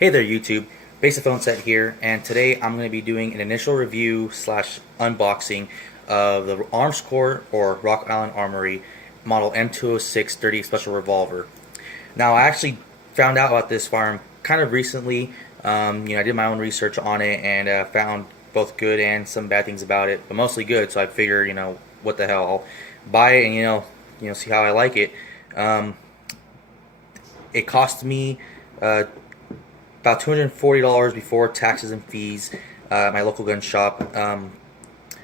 Hey there YouTube, Basic Phone Set here, and today I'm going to be doing an initial review slash unboxing of the Armscor or Rock Island Armory model M206 30 Special Revolver. Now I actually found out about this firearm kind of recently. I did my own research on it and found both good and some bad things about it, but mostly good. So I figure, what the hell, I'll buy it and see how I like it. It cost me about $240 before taxes and fees at my local gun shop. For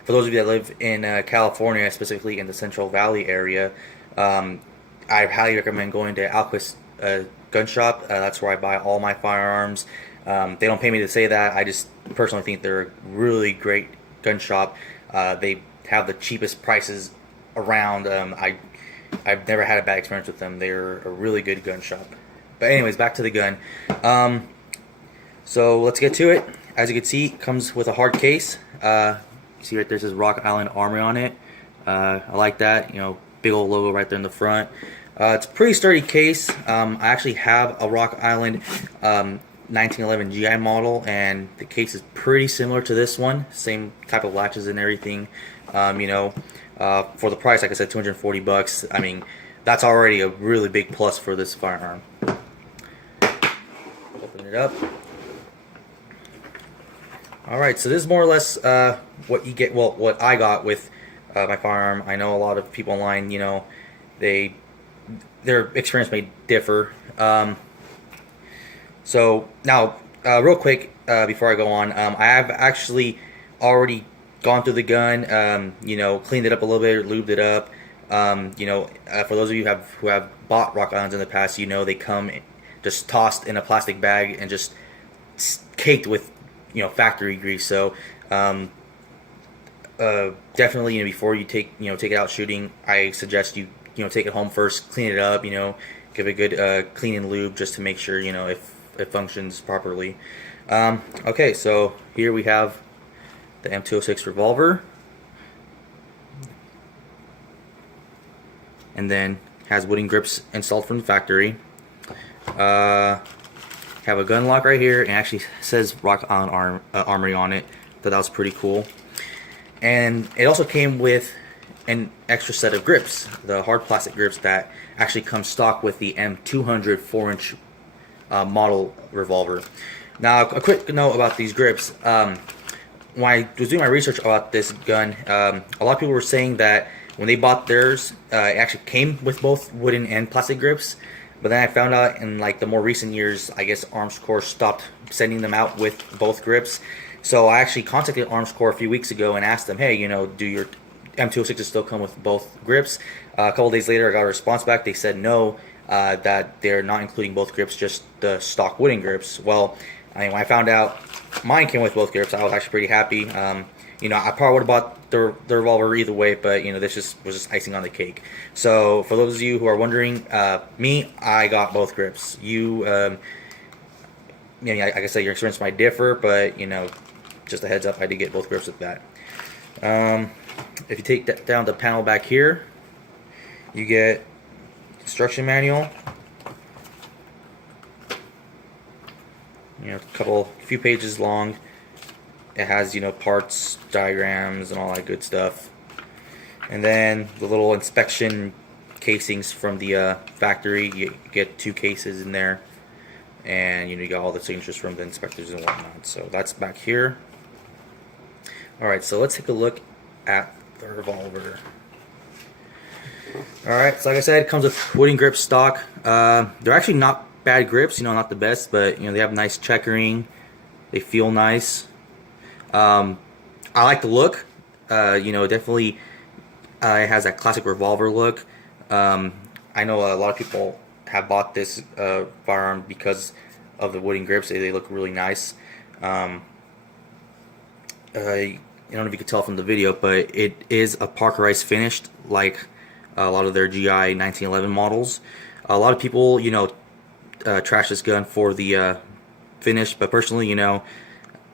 those of you that live in California, specifically in the Central Valley area, I highly recommend going to Alquist Gun Shop. That's where I buy all my firearms. They don't pay me to say that. I just personally think they're a really great gun shop. They have the cheapest prices around. I've never had a bad experience with them. They're a really good gun shop. But anyways, back to the gun. So let's get to it. As you can see, it comes with a hard case. You see right there, says Rock Island Armory on it. I like that. Big old logo right there in the front. It's a pretty sturdy case. I actually have a Rock Island 1911 GI model, and the case is pretty similar to this one. Same type of latches and everything. For the price, like I said, 240 bucks. I mean, that's already a really big plus for this firearm. Open it up. Alright, so this is more or less what you get, well, what I got with my firearm. I know a lot of people online, their experience may differ. So now, real quick, before I go on, I have actually already gone through the gun, cleaned it up a little bit, lubed it up. For those of you who have bought Rock Islands in the past, they come just tossed in a plastic bag and just caked with factory grease. So definitely, before you take it out shooting, I suggest you take it home first, clean it up, give it a good clean and lube just to make sure if it functions properly. Okay, so here we have the M206 revolver, and then has wooden grips installed from the factory. Have a gun lock right here, and actually says Rock Island Armory on it. Thought that was pretty cool. And it also came with an extra set of grips, the hard plastic grips that actually come stock with the M200 4-inch model revolver. Now, a quick note about these grips. When I was doing my research about this gun, a lot of people were saying that when they bought theirs, it actually came with both wooden and plastic grips. But then I found out in the more recent years, I guess Armscor stopped sending them out with both grips. So I actually contacted Armscor a few weeks ago and asked them, hey, do your M206s still come with both grips? A couple days later, I got a response back. They said no, that they're not including both grips, just the stock wooden grips. Well, when I found out mine came with both grips, I was actually pretty happy. I probably would have bought the revolver either way, but this was just icing on the cake. So for those of you who are wondering, I got both grips. Like I said, your experience might differ, but just a heads up, I did get both grips with that. If you take down the panel back here, you get instruction manual. A few pages long. It has, parts, diagrams, and all that good stuff. And then the little inspection casings from the factory. You get 2 cases in there. And, you got all the signatures from the inspectors and whatnot. So that's back here. Alright, so let's take a look at the revolver. Alright, so like I said, it comes with wooden grip stock. They're actually not bad grips, not the best, but, they have nice checkering. They feel nice. I like the look. Definitely it has that classic revolver look. I know a lot of people have bought this firearm because of the wooden grips. They look really nice. I don't know if you can tell from the video, but it is a parkerized finished like a lot of their GI 1911 models. A lot of people, trash this gun for the finish, but personally,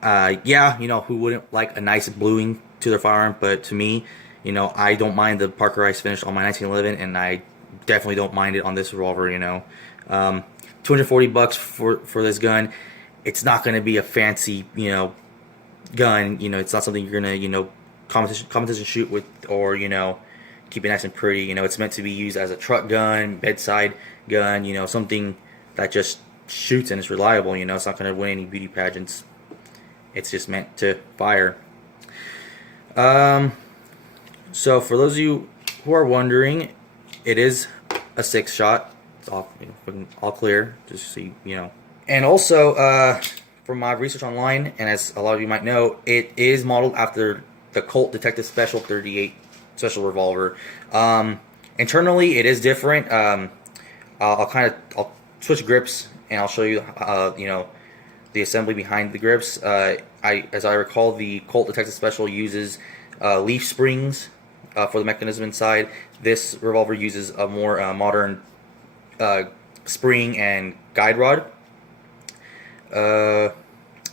who wouldn't like a nice bluing to their firearm? But to me, I don't mind the parkerized finish on my 1911, and I definitely don't mind it on this revolver. 240 bucks for this gun. it's not going to be a fancy, gun. It's not something you're going to, competition shoot with, or, keep it nice and pretty. It's meant to be used as a truck gun, bedside gun, something that just shoots and is reliable. It's not going to win any beauty pageants. It's just meant to fire. So for those of you who are wondering, it is a 6-shot. It's all clear, just so you know. And also, from my research online, and as a lot of you might know, it is modeled after the Colt Detective Special 38 Special Revolver. Internally, it is different. I'll switch grips, and I'll show you, the assembly behind the grips. As I recall, the Colt Detective Special uses leaf springs for the mechanism inside. This revolver uses a more modern spring and guide rod.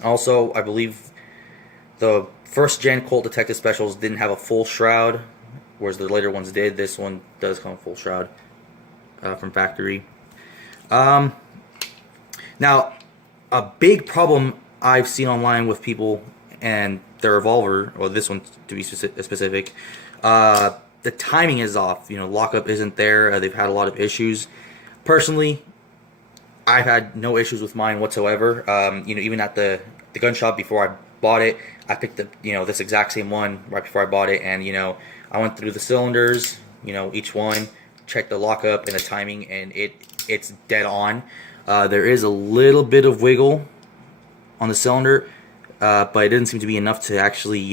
Also, I believe the first gen Colt Detective Specials didn't have a full shroud, whereas the later ones did. This one does come full shroud from factory. Now, a big problem I've seen online with people and their revolver, or this one to be specific, the timing is off. Lockup isn't there. They've had a lot of issues. Personally, I've had no issues with mine whatsoever. Even at the gun shop before I bought it, I picked up this exact same one right before I bought it, and I went through the cylinders, each one, checked the lockup and the timing, and it's dead on. There is a little bit of wiggle on the cylinder, but it didn't seem to be enough to actually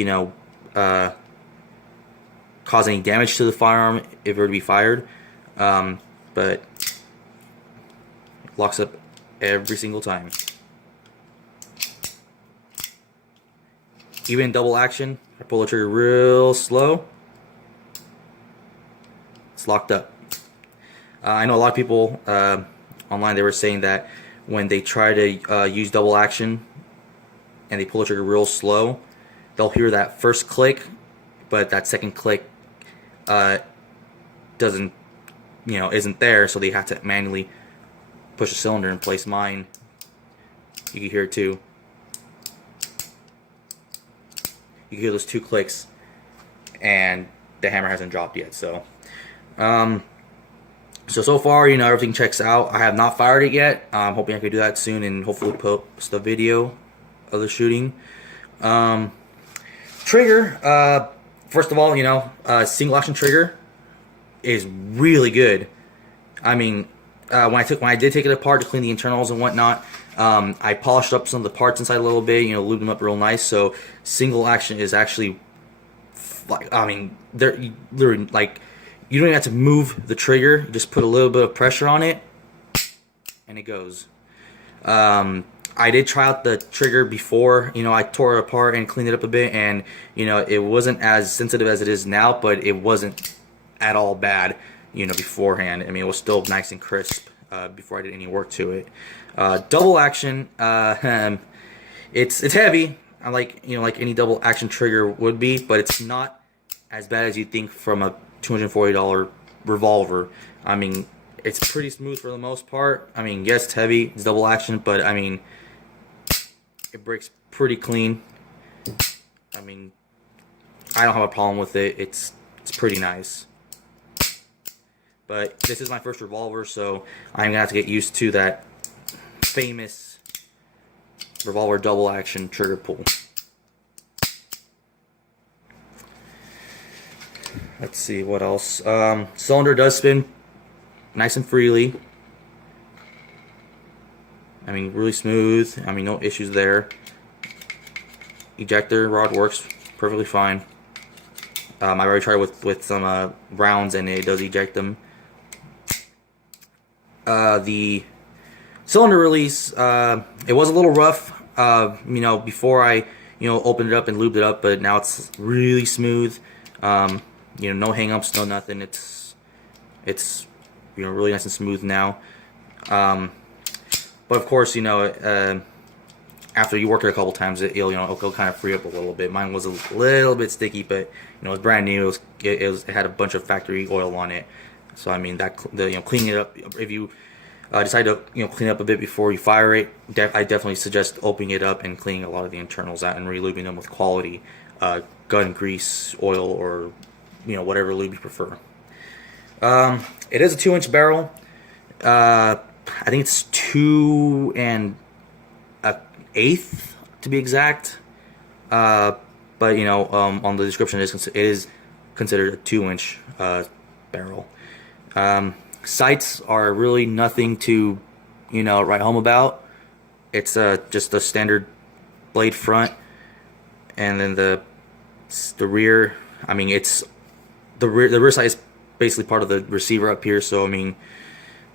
cause any damage to the firearm if it were to be fired. But locks up every single time. Even in double action, I pull the trigger real slow, it's locked up. I know a lot of people online, they were saying that when they try to use double action and they pull the trigger real slow, they'll hear that first click, but that second click doesn't, isn't there, so they have to manually push the cylinder and place mine. You can hear it too. You can hear those 2 clicks, and the hammer hasn't dropped yet. So far, everything checks out. I have not fired it yet. I'm hoping I can do that soon, and hopefully post a video of the shooting. Trigger. First of all, single action trigger is really good. I mean, when I did take it apart to clean the internals and whatnot, I polished up some of the parts inside a little bit, lubed them up real nice. So single action is actually, they're literally like, you don't even have to move the trigger. You just put a little bit of pressure on it, and it goes. I did try out the trigger before. I tore it apart and cleaned it up a bit, and it wasn't as sensitive as it is now, but it wasn't at all bad. Beforehand. I mean, it was still nice and crisp before I did any work to it. Double action, it's heavy. Like any double action trigger would be, but it's not as bad as you'd think from a $240 revolver. I mean, it's pretty smooth for the most part. I mean, yes, it's heavy, it's double action, but I mean, it breaks pretty clean. I mean, I don't have a problem with it. It's pretty nice. But this is my first revolver, so I'm gonna have to get used to that famous revolver double action trigger pull. Let's see what else. Cylinder does spin nice and freely. I mean, really smooth. I mean, no issues there. Ejector rod works perfectly fine. I already tried with some rounds, and it does eject them. The cylinder release, it was a little rough, before I, opened it up and lubed it up, but now it's really smooth. No hang-ups, no nothing. It's really nice and smooth now. But of course, after you work it a couple times, it'll kind of free up a little bit. Mine was a little bit sticky, but it was brand new. It had a bunch of factory oil on it. So I mean, cleaning it up. If you decide to clean up a bit before you fire it, I definitely suggest opening it up and cleaning a lot of the internals out and relubing them with quality gun grease, oil, or whatever lube you prefer. It is a 2-inch barrel. I think it's 2 1/8 to be exact. But on the description, it is considered a 2-inch barrel. Sights are really nothing to write home about. It's just a standard blade front, and then the rear. I mean, it's the rear sight is basically part of the receiver up here. So I mean,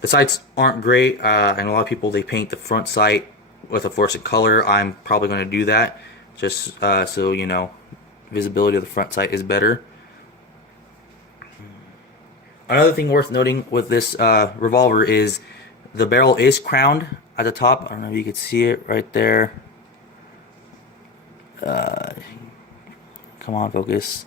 the sights aren't great. And a lot of people, they paint the front sight with a fluorescent color. I'm probably going to do that just so visibility of the front sight is better. Another thing worth noting with this revolver is the barrel is crowned at the top. I don't know if you can see it right there. Come on, focus.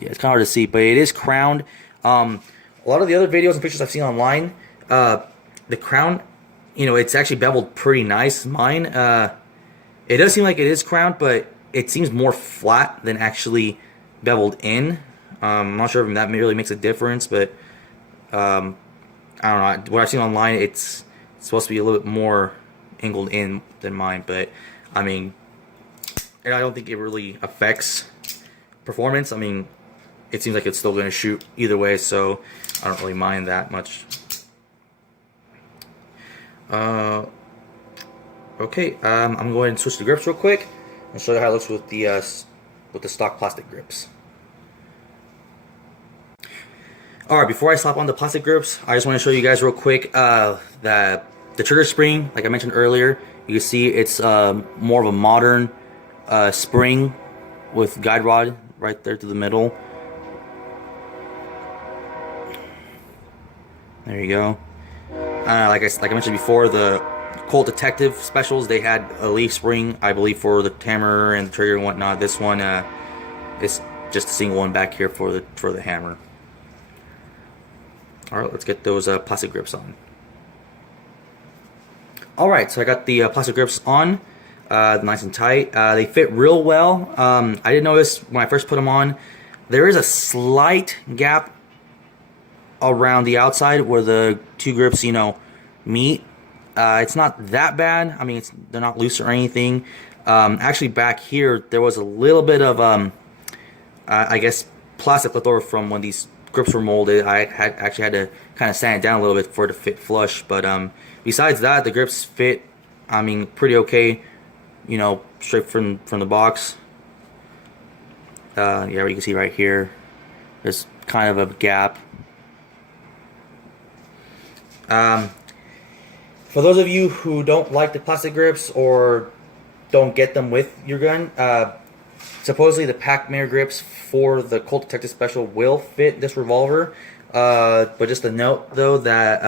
Yeah, it's kind of hard to see, but it is crowned. A lot of the other videos and pictures I've seen online, the crown, it's actually beveled pretty nice. Mine, it does seem like it is crowned, but it seems more flat than actually beveled in. I'm not sure if that really makes a difference, but I don't know. What I've seen online, it's supposed to be a little bit more angled in than mine, but I mean, I don't think it really affects performance. I mean, it seems like it's still going to shoot either way, so I don't really mind that much. Okay, I'm going to switch the grips real quick and show you how it looks with the stock plastic grips. Alright, before I slap on the plastic grips, I just want to show you guys real quick the trigger spring. Like I mentioned earlier, you can see it's more of a modern spring with guide rod right there through the middle. There you go. Like I mentioned before, the Colt Detective Specials, they had a leaf spring, I believe, for the hammer and the trigger and whatnot. This one is just a single one back here for the hammer. Alright, let's get those plastic grips on. Alright, so I got the plastic grips on, nice and tight. They fit real well. I did notice when I first put them on, there is a slight gap around the outside where the two grips, meet. It's not that bad. I mean, they're not loose or anything. Actually, back here, there was a little bit of, I guess, plastic left over from when these grips were molded. I actually had to kind of sand it down a little bit for it to fit flush. But besides that, the grips fit, I mean, pretty okay. Straight from the box. Yeah, you can see right here, there's kind of a gap. For those of you who don't like the plastic grips or don't get them with your gun, supposedly the pack mirror grips for the Colt Detective Special will fit this revolver. But just a note though that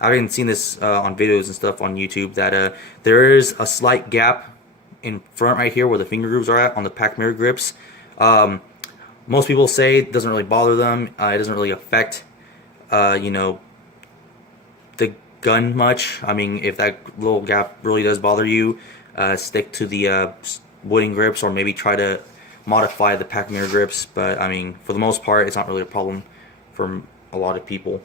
I've even seen this on videos and stuff on YouTube that there is a slight gap in front right here where the finger grooves are at on the pack mirror grips. Most people say it doesn't really bother them. It doesn't really affect the gun much. I mean, if that little gap really does bother you, stick to the wooden grips or maybe try to modify the pack mirror grips. But I mean, for the most part, it's not really a problem for a lot of people.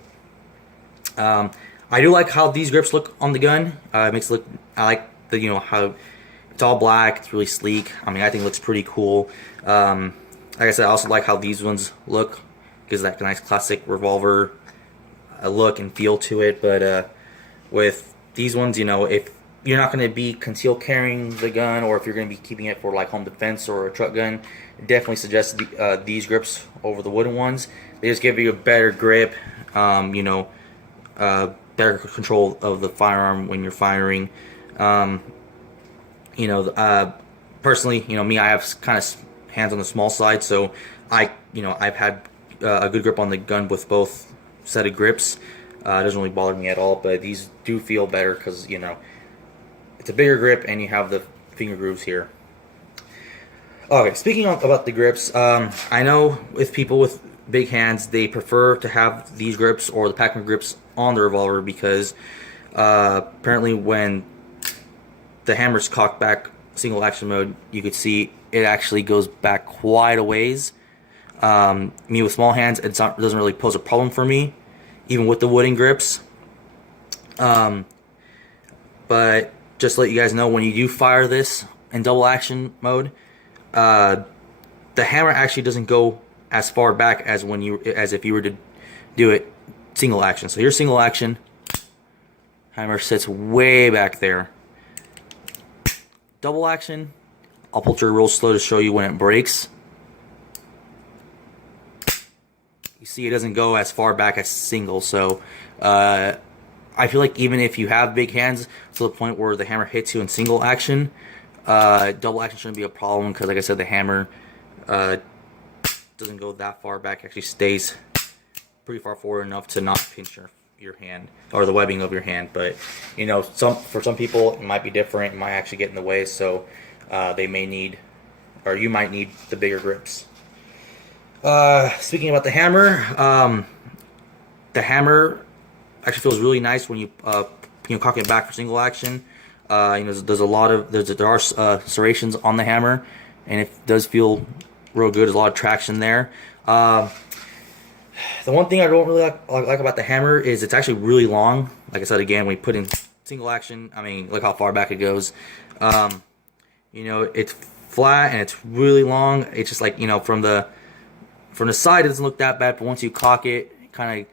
I do like how these grips look on the gun. It makes it look, I like the how it's all black. It's really sleek. I mean, I think it looks pretty cool. Like I said, I also like how these ones look. Gives that nice classic revolver look and feel to it. But with these ones, if you're not going to be conceal carrying the gun, or if you're going to be keeping it for like home defense or a truck gun, definitely suggest these grips over the wooden ones. They just give you a better grip, better control of the firearm when you're firing. Personally, me, I have kind of hands on the small side, so I've had a good grip on the gun with both set of grips. It doesn't really bother me at all, but these do feel better because it's a bigger grip and you have the finger grooves here. Okay, speaking about the grips, I know with people with big hands, they prefer to have these grips or the Pac-Man grips on the revolver because Apparently when the hammer's cocked back single action mode, you could see it actually goes back quite a ways. Me with small hands, it doesn't really pose a problem for me, even with the wooden grips. But just to let you guys know, when you do fire this in double action mode, the hammer actually doesn't go as far back as if you were to do it single action. So here's single action. Hammer sits way back there. Double action, I'll pull trigger real slow to show you when it breaks. You see, it doesn't go as far back as single. So I feel like even if you have big hands to the point where the hammer hits you in single action, double action shouldn't be a problem, because like I said, the hammer doesn't go that far back. It actually stays pretty far forward enough to not pinch your hand or the webbing of your hand. But you know, for some people it might be different. It might actually get in the way, so they may need, or you might need, the bigger grips. Speaking about the hammer actually feels really nice when you cock it back for single action. You know, there are serrations on the hammer, and it does feel real good. There's a lot of traction there. The one thing I don't really like about the hammer is it's actually really long. Like I said again, when you put in single action, I mean, look how far back it goes. You know, it's flat and it's really long. It's just like, you know, from the side it doesn't look that bad, but once you cock it, kind of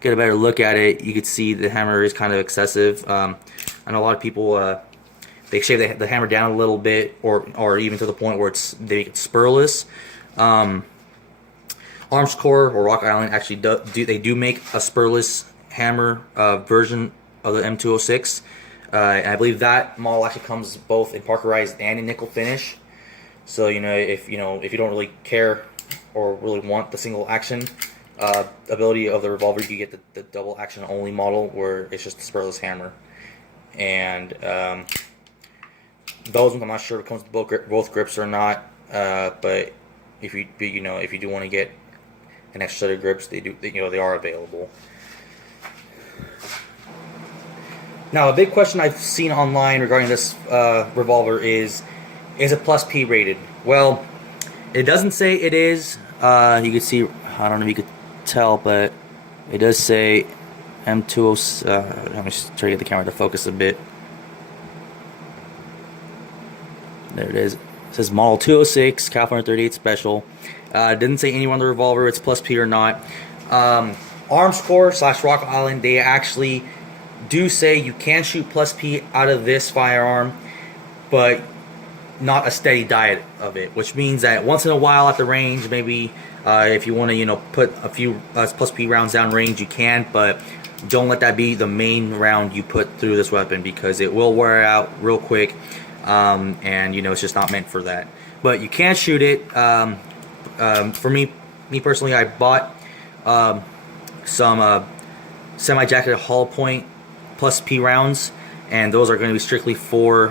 get a better look at it, you could see the hammer is kind of excessive. I know a lot of people they shave the hammer down a little bit, or even to the point where they make it spurless. Armscor or Rock Island actually do make a spurless hammer version of the M206, and I believe that model actually comes both in parkerized and in nickel finish. So you know, if you don't really care or really want the single action ability of the Revolver, you get the double action only model, where it's just a spurless hammer. And those ones, I'm not sure if it comes with both grips or not, but if you do want to get an extra set of grips, they are available. Now, a big question I've seen online regarding this Revolver is it plus P rated? Well, it doesn't say it is. You can see, I don't know if you could tell, but it does say M206. Let me just try to get the camera to focus a bit. There it is. It says Model 206, California 38 Special. It didn't say anywhere on the Revolver it's plus P or not. Armscor / Rock Island, they actually do say you can shoot plus P out of this firearm, but not a steady diet of it, which means that once in a while at the range, maybe if you want to put a few plus P rounds down range, you can, but don't let that be the main round you put through this weapon, because it will wear out real quick, and it's just not meant for that. But you can shoot it. For me personally, I bought some semi-jacketed hollow point plus P rounds, and those are going to be strictly for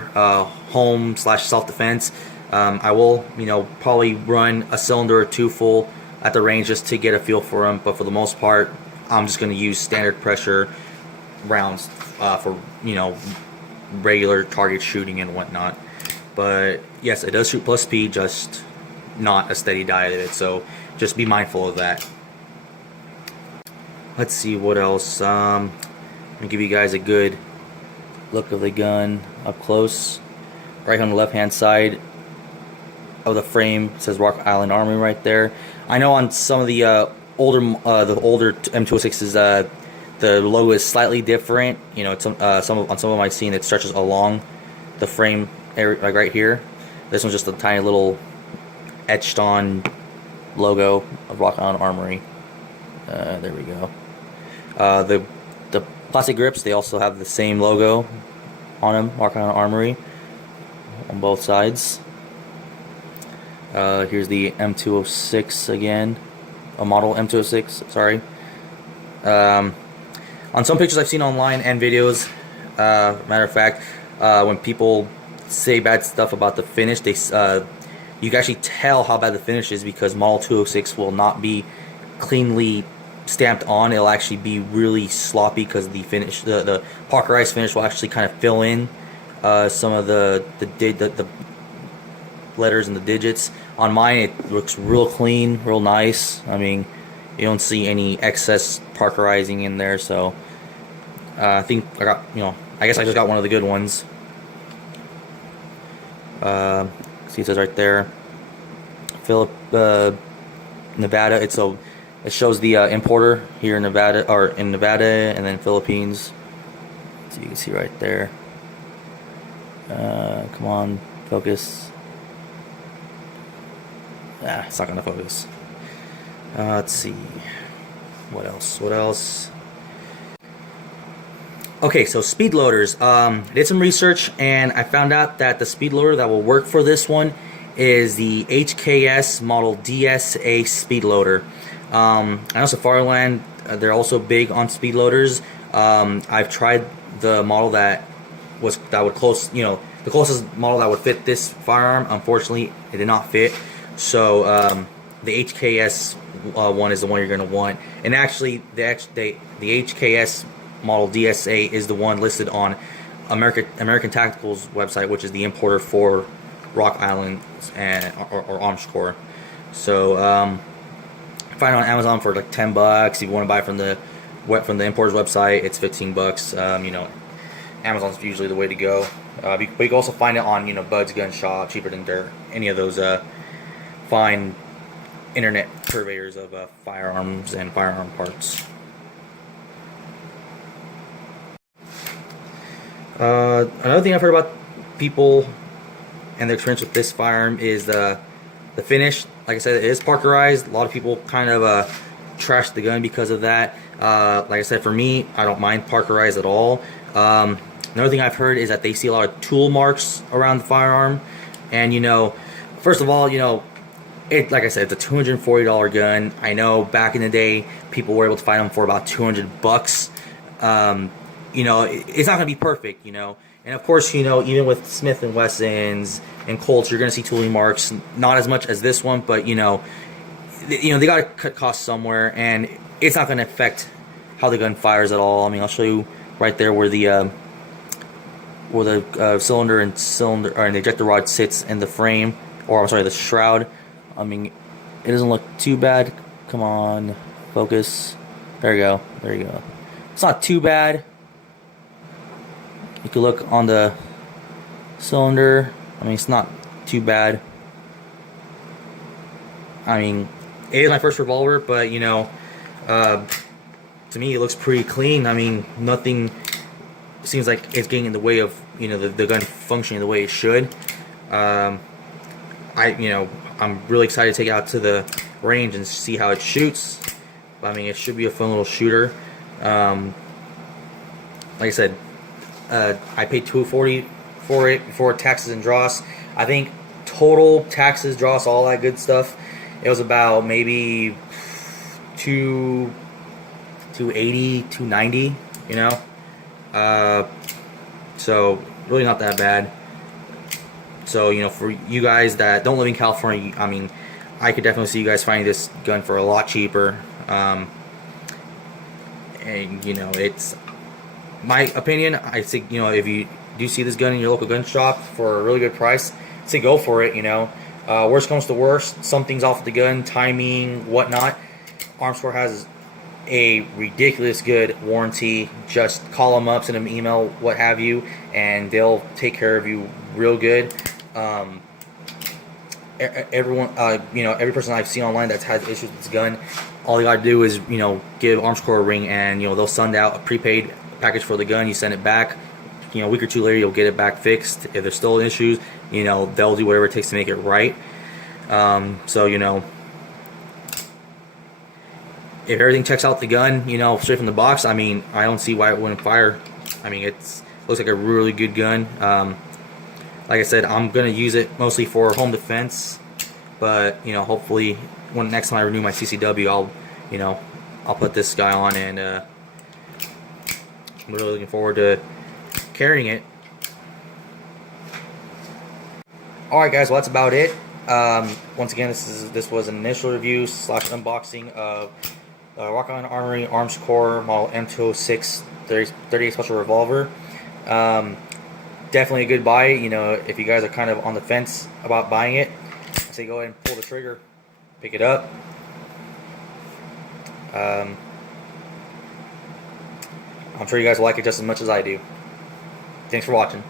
home / self-defense. I will probably run a cylinder or two full at the range just to get a feel for them, but for the most part I'm just going to use standard pressure rounds for regular target shooting and whatnot. But yes, it does shoot plus P, just not a steady diet of it, so just be mindful of that. Let's see what else. Let me give you guys a good look of the gun up close. Right on the left hand side of the frame, it says Rock Island Armory right there. I know on some of the older M206s, the logo is slightly different. Some of them I've seen, it stretches along the frame area, like right here. This one's just a tiny little etched on logo of Rock Island Armory. There we go. The plastic grips, they also have the same logo on them, Rock Island Armory, on both sides. Here's the M206 again, a model M206, sorry. On some pictures I've seen online and videos, matter of fact, when people say bad stuff about the finish, you can actually tell how bad the finish is, because Model 206 will not be cleanly stamped on, it'll actually be really sloppy because the finish, the parkerized finish, will actually kind of fill in some of the letters and the digits. On mine, it looks real clean, real nice. I mean, you don't see any excess parkerizing in there, so I think I got, I guess I just got one of the good ones. See, it says right there, Nevada. It shows the importer here in Nevada, and then Philippines. So you can see right there. Come on, focus. It's not gonna focus. Let's see. What else? Okay, so speed loaders. I did some research and I found out that the speed loader that will work for this one is the HKS model DSA speed loader. I know Safariland, they're also big on speed loaders. I've tried the model the closest model that would fit this firearm. Unfortunately, it did not fit. So the HKS one is the one you're going to want. And actually, the HKS model DSA is the one listed on American Tactical's website, which is the importer for Rock Island or Armscor. So find it on Amazon for like $10. If you want to buy from the importer's website, it's $15. Amazon's usually the way to go. But you can also find it on Bud's Gun Shop, cheaper than any of those fine internet purveyors of firearms and firearm parts. Another thing I've heard about people and their experience with this firearm is the finish. Like I said, it is parkerized. A lot of people kind of trash the gun because of that. Like I said, for me, I don't mind parkerized at all. Another thing I've heard is that they see a lot of tool marks around the firearm, and first of all, like I said, it's a $240 gun. I know back in the day, people were able to find them for about $200. It's not going to be perfect, And of course, even with Smith and Wessons and Colts, you're going to see tooling marks. Not as much as this one, but they got to cut costs somewhere, and it's not going to affect how the gun fires at all. I mean, I'll show you right there where the cylinder and the ejector rod sits in the frame, or I'm sorry, the shroud. I mean, it doesn't look too bad. Come on, focus. There you go. It's not too bad. You can look on the cylinder. I mean, it's not too bad. I mean, it is my first revolver, but to me it looks pretty clean. I mean, nothing seems like it's getting in the way of the gun functioning the way it should. I'm really excited to take it out to the range and see how it shoots. I mean, it should be a fun little shooter. Like I said, I paid $240 for it before taxes and dross. I think total taxes, dross, all that good stuff, it was about maybe $280, $290. So really not that bad. So for you guys that don't live in California, I mean, I could definitely see you guys finding this gun for a lot cheaper. And it's my opinion. I think if you do see this gun in your local gun shop for a really good price, I'd say go for it. Worst comes to worst, something's off with the gun, timing, whatnot. Armscor has a ridiculous good warranty. Just call them up, send them an email, what have you, and they'll take care of you real good. Everyone, every person I've seen online that's had issues with this gun, all you gotta do is give Armscor a ring, and they'll send out a prepaid package for the gun. You send it back, a week or two later you'll get it back fixed. If there's still issues, they'll do whatever it takes to make it right. So if everything checks out the gun, straight from the box, I mean, I don't see why it wouldn't fire. I mean, it looks like a really good gun. Like I said, I'm gonna use it mostly for home defense, but hopefully, when next time I renew my CCW, I'll put this guy on, and I'm really looking forward to carrying it. All right, guys, well, that's about it. Once again, this was an initial review / unboxing of Rock On Armory Armscor model M206 38 special revolver. Definitely a good buy. You know, if you guys are kind of on the fence about buying it, I say go ahead and pull the trigger, pick it up. I'm sure you guys will like it just as much as I do. Thanks for watching.